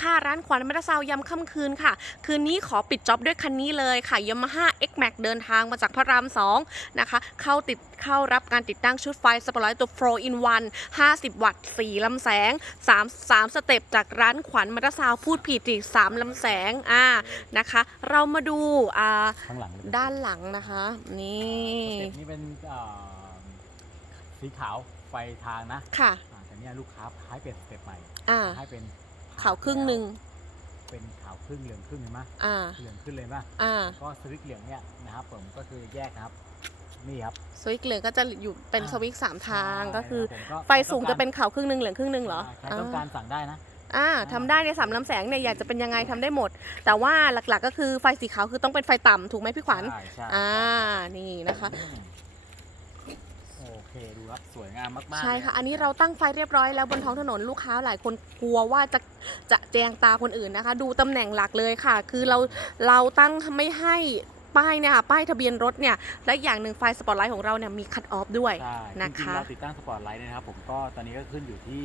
ค่ะร้านขวัญมัตซาวยำค่ำคืนค่ะ คืนนี้ขอปิดจ็อบด้วยคันนี้เลยค่ะยามาฮ่า X Max เดินทางมาจากพระราม2นะคะ เข้าติดเข้ารับการติดตั้งชุดไฟสปอตไลท์ตัว4 in 1 50 วัตต์ 4 ลำแสง 3 3 สเต็ปจากร้านขวัญมัตซาวพูดผิดอีก 3 ลำแสงอ่านะคะ เรามาดูอ่าข้างหลังเลยด้านหลังนะคะ นี่สเต็ปนี้เป็นเอ่อสีขาวไฟทางนะค่ะอ่าแต่เนี่ยลูกค้าให้เปลี่ยนสเต็ปใหม่อ่าให้เป็น ขาวครึ่งหนึ่งเป็นขาวครึ่งเหลืองครึ่งเห็นไหมอ่า เหลืองขึ้นเลยป่ะอ่าก็สวิตช์เหลืองเนี่ยนะครับผมก็คือแยกนะครับนี่ครับ สวิตช์เหลืองก็จะอยู่เป็นสวิตช์สามทางใช่ก็คือนะครับผมไฟสูงจะเป็นขาวครึ่งหนึ่งเหลืองครึ่งหนึ่งเหรอใครต้องการสั่งได้นะ อ่าทำได้ในสามลำแสงเนี่ยอยากจะเป็นยังไงทำได้หมด แต่ว่าหลักๆก็คือไฟสีขาวคือต้องเป็นไฟต่ำถูกไหมพี่ขวัญ ใช่ใช่อ่า นี่นะคะ อืมโอ เคดูครับสวยงามมากๆใช่เลยค่ะ อันนี้เราตั้งไฟเรียบร้อยแล้วบนท้องถนนลูกค้าหลายคนกลัวว่าจะจะแจงตาคนอื่นนะคะ ดูตำแหน่งหลักเลยค่ะ คือเราเราตั้งไม่ให้ป้ายเนี่ยค่ะป้ายทะเบียนรถเนี่ยและอย่างหนึ่งไฟสปอตไลท์ของเราเนี่ยมีคัตออฟด้วยใช่นะจริงคะๆเราติดตั้งสปอตไลท์เนี่ยนะครับผมก็ตอนนี้ก็ขึ้นอยู่ที่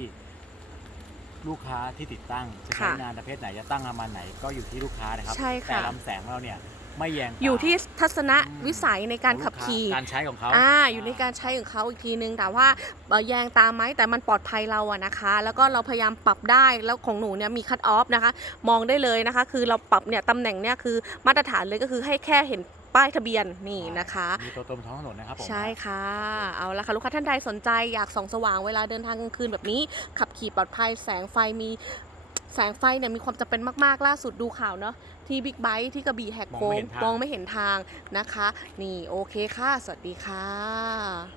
ลูกค้าที่ติดตั้งจะใช้ค่ะงานประเภทไหนจะตั้งประมาณไหนก็อยู่ที่ลูกค้านะครับ ใช่ค่ะ แต่ลำแสงของเราเนี่ย ไม่แยงตาอยู่ที่ทัศนอืมวิสัยในการของขับลูค้ขี่การใช้ของเขาอ่าอยู่ในการใช้ของเขาอีกทีนึงแต่ว่าเอ่อแยงตามไหมแต่มันปลอดภัยเราอะนะคะ แล้วก็เราพยายามปรับได้แล้วของหนูเนี่ยมีคัตออฟนะคะ มองได้เลยนะคะ คือเราปรับเนี่ยตำแหน่งเนี่ยคือมาตรฐานเลยก็คือให้แค่เห็นป้ายทะเบียนนี่นะคะมีตัวตนท้องถนนนะครับผมใช่ค่ะ เอาละค่ะลูกค้าท่านใดสนใจอยากส่องสว่างเวลาเดินทางกลางคืนแบบนี้ ขับขี่ปลอดภัยแสงไฟมี แสงไฟเนี่ยมีความจำเป็นมากๆล่าสุดดูข่าวเนาะที่บิ๊กไบค์ที่กระบี่แหกโค้งมองไม่เห็นทางนะคะ นี่โอเคค่ะ สวัสดีค่ะ